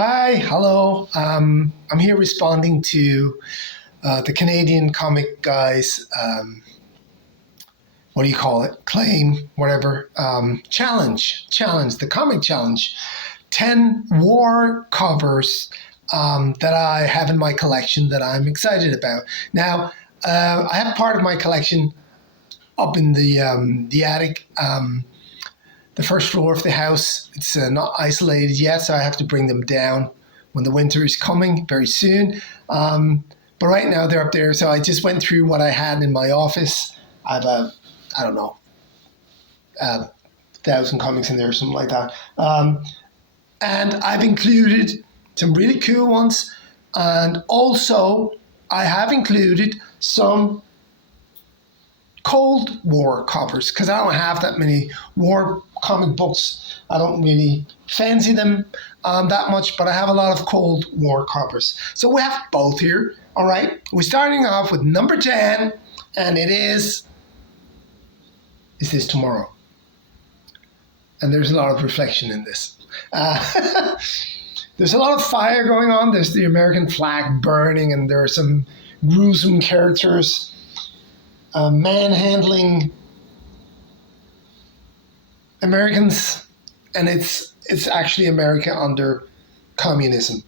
Hi, hello. I'm here responding to the Canadian comic guys. What do you call it? Claim, whatever. Challenge. The comic challenge. 10 war covers that I have in my collection that I'm excited about. Now, I have part of my collection up in the attic. The first floor of the house. It's not isolated yet, so I have to bring them down when the winter is coming very soon. But right now they're up there, so I just went through what I had in my office. I have I don't know, 1,000 comics in there or something like that. And I've included some really cool ones, and also I have included some Cold War covers because I don't have that many war comic books. I don't really fancy them that much, but I have a lot of Cold War covers. So we have both here. All right, we're starting off with number 10, and it is this tomorrow? And there's a lot of reflection in this. There's a lot of fire going on. There's the American flag burning, and there are some gruesome characters manhandling Americans, and it's actually America under communism.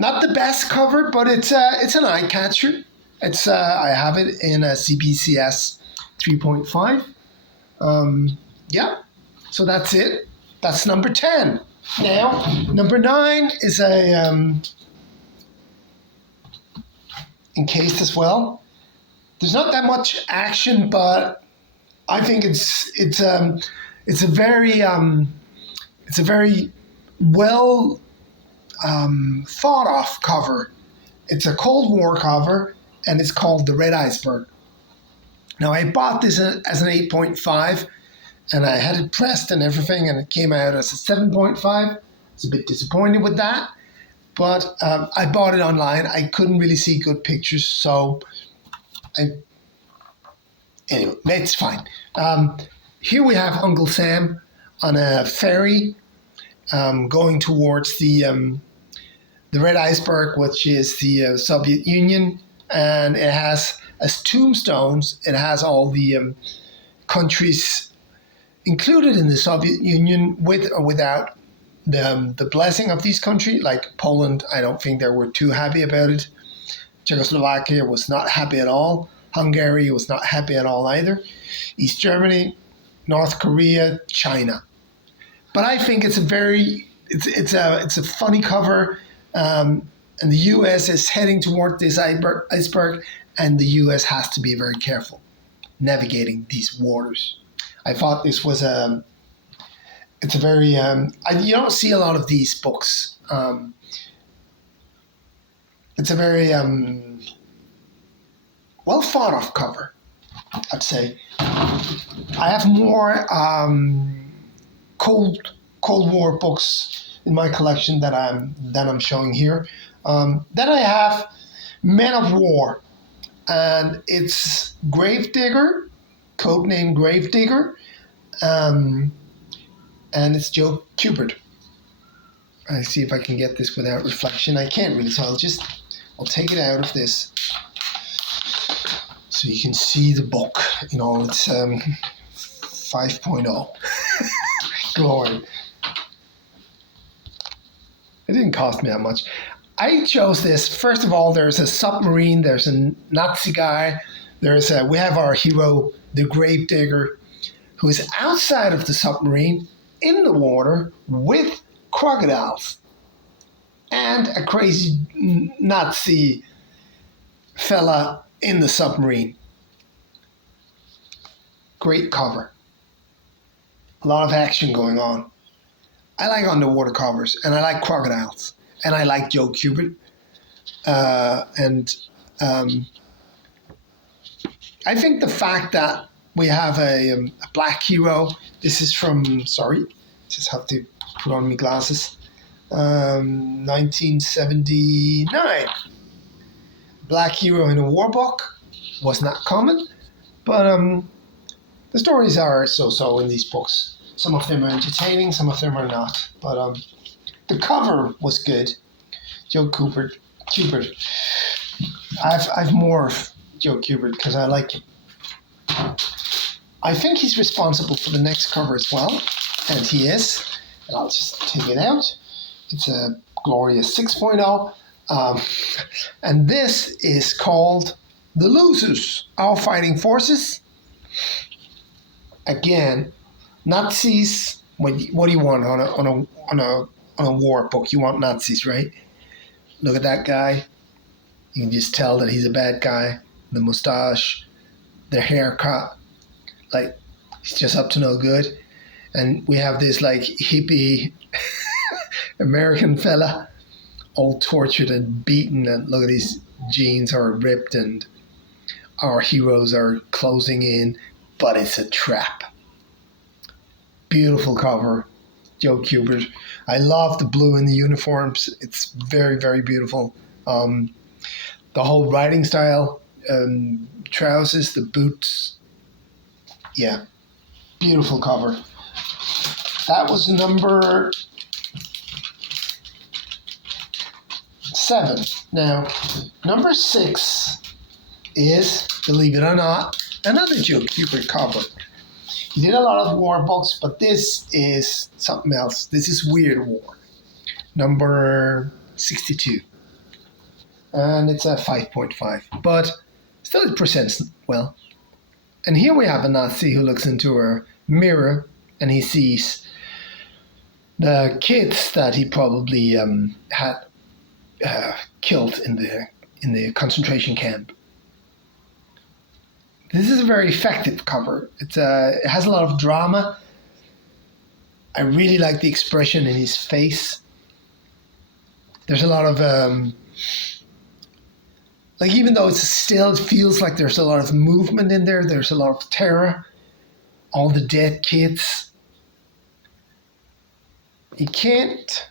Not the best cover, but it's an eye catcher. It's I have it in a CBCS 3.5. Yeah, so that's it. That's number 10. Now, number 9 is a encased as well. There's not that much action, but I think it's a very well thought of cover. It's a Cold War cover, and it's called The Red Iceberg. Now I bought this as an 8.5, and I had it pressed and everything, and it came out as a 7.5. I was a bit disappointed with that, but I bought it online. I couldn't really see good pictures, so anyway, it's fine. Here we have Uncle Sam on a ferry going towards the Red Iceberg, which is the Soviet Union, and it has as tombstones. It has all the countries included in the Soviet Union with or without the blessing of these countries. Like Poland, I don't think they were too happy about it. Czechoslovakia was not happy at all. Hungary was not happy at all either. East Germany, North Korea, China. But I think it's a funny cover, and the U.S. is heading toward this iceberg, and the U.S. has to be very careful navigating these waters. I thought this was it's a very you don't see a lot of these books. It's a very well thought of cover, I'd say. I have more Cold War books in my collection that I'm showing here. Then I have Men of War, and it's Gravedigger, codename Gravedigger, and it's Joe Kubert. I see if I can get this without reflection. I can't really, so I'll take it out of this so you can see the book. You know, it's 5.0. Glory. It didn't cost me that much. I chose this. First of all, there's a submarine. There's a Nazi guy. We have our hero, the Gravedigger, who is outside of the submarine in the water with crocodiles and a crazy Nazi fella in the submarine. Great cover. A lot of action going on. I like underwater covers, and I like crocodiles, and I like Joe Kubert. And I think the fact that we have a black hero, this is from, sorry, just have to put on my glasses, 1979. Black hero in a war book was not common, but the stories are so-so in these books. Some of them are entertaining, some of them are not. But The cover was good. Joe Kubert. I've more of Joe Kubert because I like him. I think he's responsible for the next cover as well, and he is. And I'll just take it out. It's a glorious 6.0. And this is called The Losers, Our Fighting Forces. Again, Nazis. What do you want on a war book? You want Nazis, right? Look at that guy. You can just tell that he's a bad guy. The mustache, the haircut, like he's just up to no good. And we have this like hippie American fella, all tortured and beaten, and look at his jeans are ripped, and our heroes are closing in, but it's a trap. Beautiful cover, Joe Kubert. I love the blue in the uniforms. It's very, very beautiful. The whole writing style, trousers, the boots. Yeah, beautiful cover. That was number 7. Now, number 6 is, believe it or not, another Joe Kubert cover. He did a lot of war books, but this is something else. This is Weird War, number 62. And it's a 5.5, but still it presents well. And here we have a Nazi who looks into a mirror and he sees the kids that he probably had killed in the concentration camp. This is a very effective cover. It has a lot of drama. I really like the expression in his face. There's a lot of like, even though it's still, it feels like there's a lot of movement in there. There's a lot of terror. All the dead kids. You can't.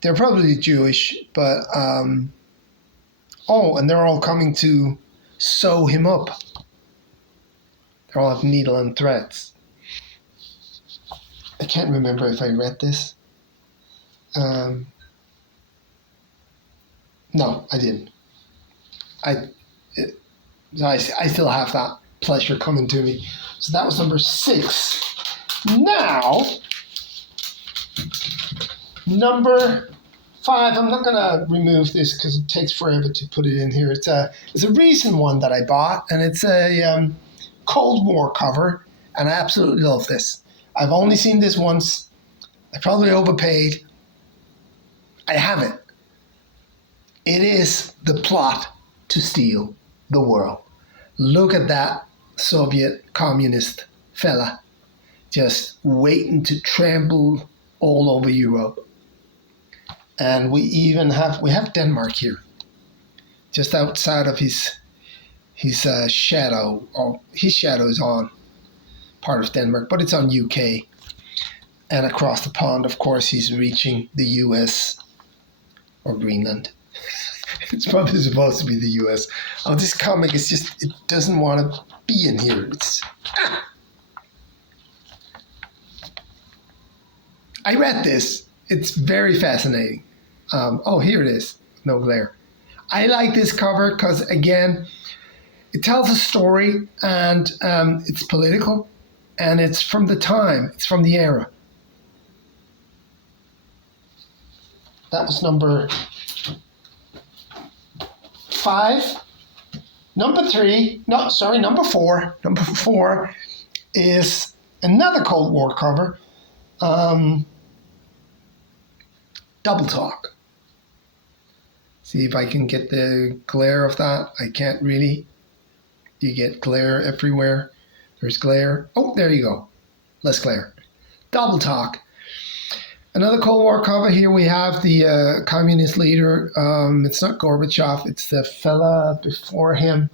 They're probably Jewish, but and they're all coming to sew him up. They all have needle and threads. I can't remember if I read this. No, I didn't. I still have that pleasure coming to me. So that was number 6. Now, number 5. I'm not going to remove this because it takes forever to put it in here. It's a recent one that I bought, and it's a Cold War cover, and I absolutely love this. I've only seen this once. I probably overpaid. I haven't. It is The Plot to Steal the World. Look at that Soviet communist fella just waiting to trample all over Europe. And we have Denmark here, just outside of his shadow. Or his shadow is on part of Denmark, but it's on UK. And across the pond, of course, he's reaching the US or Greenland. It's probably supposed to be the US. Oh, this comic is just, it doesn't want to be in here. I read this. It's very fascinating. Here it is. No glare. I like this cover because, again, it tells a story, and it's political, and it's from the time. It's from the era. That was number 5. Number 4. Number 4 is another Cold War cover. Double Talk. See if I can get the glare of that. I can't really. You get glare everywhere. There's glare. Oh, there you go. Less glare. Double Talk. Another Cold War cover. Here we have the communist leader. It's not Gorbachev. It's the fella before him.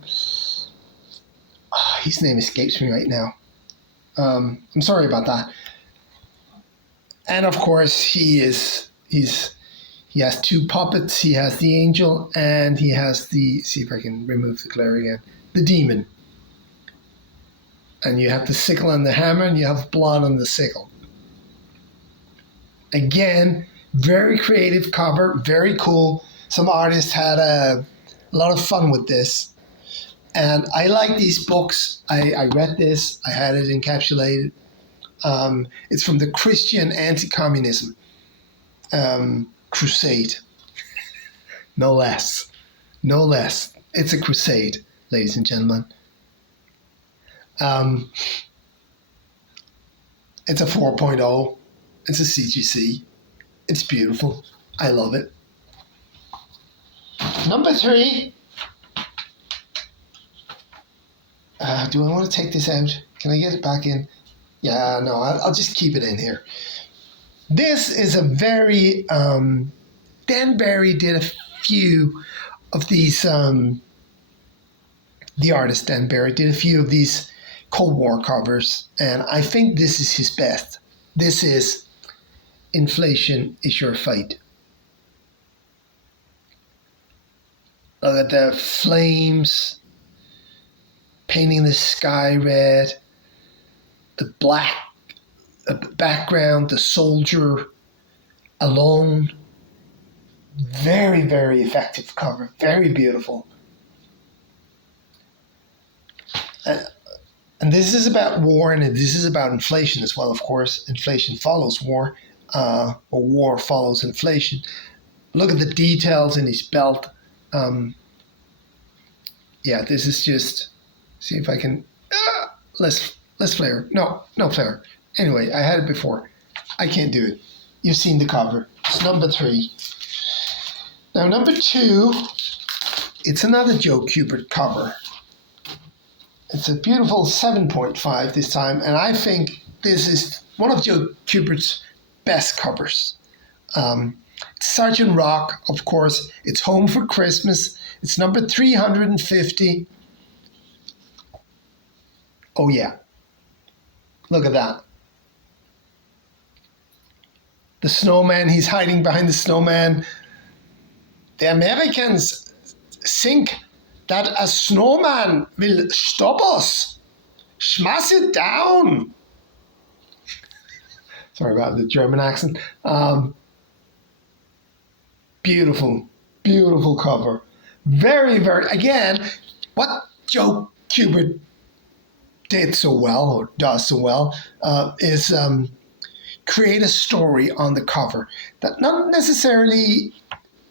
His name escapes me right now. I'm sorry about that. And of course, he has 2 puppets. He has the angel, and he has the, see if I can remove the glare again, the demon. And you have the sickle and the hammer, and you have blood on the sickle. Again, Very creative cover, very cool. Some artists had a lot of fun with this. And I like these books. I read this, I had it encapsulated. It's from the Christian Anti-Communism Crusade. No less. No less. It's a crusade, ladies and gentlemen. It's a 4.0. It's a CGC. It's beautiful. I love it. Number 3. Do I want to take this out? Can I get it back in? Yeah, no, I'll just keep it in here. This is a very... Dan Barry did a few of these... the artist Dan Barry did a few of these Cold War covers, and I think this is his best. This is Inflation is Your Fight. Look at the flames painting the sky red, the black background, the soldier alone. Very, very effective cover. Very beautiful. And this is about war, and this is about inflation as well, of course. Inflation follows war, or war follows inflation. Look at the details in his belt. Yeah, this is just... See if I can... less flare. No flare. Anyway, I had it before. I can't do it. You've seen the cover. It's number 3. Now, number 2, it's another Joe Kubert cover. It's a beautiful 7.5 this time, and I think this is one of Joe Kubert's best covers. It's Sergeant Rock, of course. It's Home for Christmas. It's number 350. Oh, yeah. Look at that. The snowman, he's hiding behind the snowman. The Americans think that a snowman will stop us. Smash it down. Sorry about the German accent. Beautiful, beautiful cover. Very, very, again, what Joe Kubert did so well, or does so well, is create a story on the cover that not necessarily,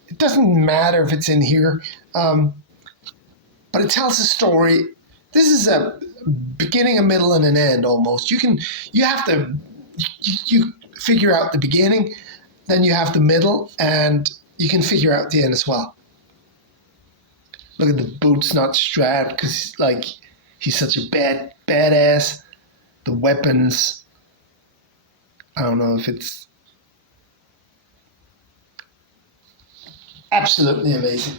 it doesn't matter if it's in here, but it tells a story. This is a beginning, a middle, and an end almost. You figure out the beginning, then you have the middle, and you can figure out the end as well. Look at the boots not strapped because he's such a badass. The weapons, I don't know if it's absolutely amazing.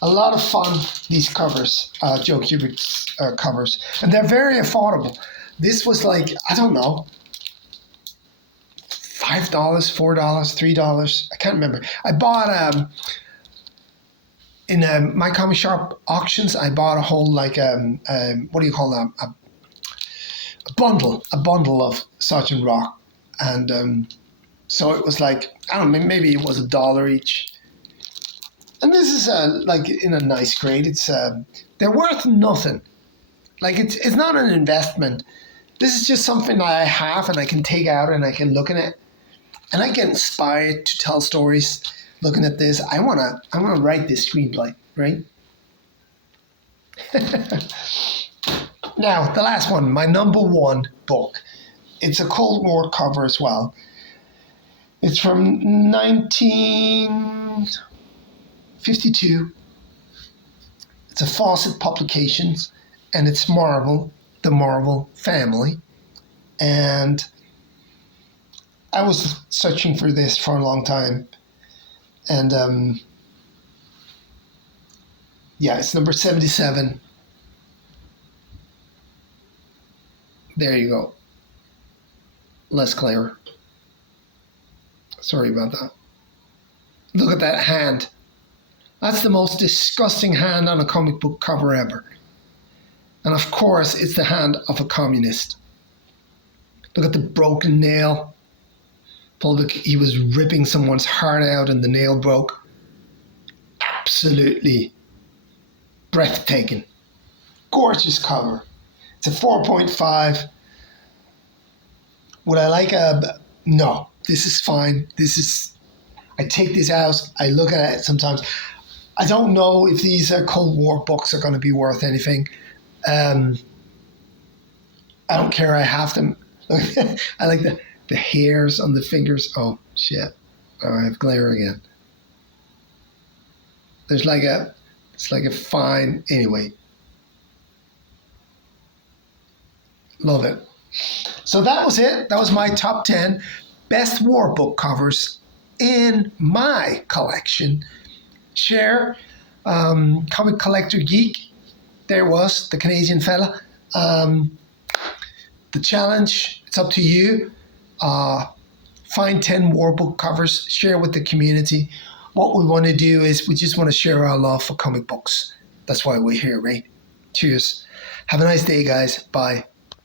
A lot of fun, these covers, Joe Kubert's covers. And they're very affordable. This was like, I don't know, $5, $4, $3. I can't remember. I bought, in my comic shop auctions, I bought a whole, what do you call that? A bundle of Sergeant Rock. And so it was like, I don't know, maybe it was $1 each. And this is in a nice grade. It's they're worth nothing. It's not an investment. This is just something that I have and I can take out and I can look at it, and I get inspired to tell stories. Looking at this, I wanna write this screenplay, right? Now the last one, my number 1 book. It's a Cold War cover as well. It's from 1952. It's a Fawcett Publications, and it's Marvel, the Marvel family. And I was searching for this for a long time. And it's number 77. There you go. Less clear. Sorry about that. Look at that hand. That's the most disgusting hand on a comic book cover ever. And of course, it's the hand of a communist. Look at the broken nail. He was ripping someone's heart out and the nail broke. Absolutely breathtaking. Gorgeous cover. It's a 4.5. Would I like a... No, this is fine. I take this out. I look at it sometimes. I don't know if these Cold War books are going to be worth anything. I don't care. I have them. I like the hairs on the fingers. Oh, shit. Oh, I have glare again. It's like a fine... Anyway. Love it. So that was it. That was my top 10 best war book covers in my collection. Share, Comic Collector Geek. There was the Canadian fella. The challenge, it's up to you. Find 10 war book covers, share with the community. What we want to do is we just want to share our love for comic books. That's why we're here, right? Cheers. Have a nice day, guys. Bye.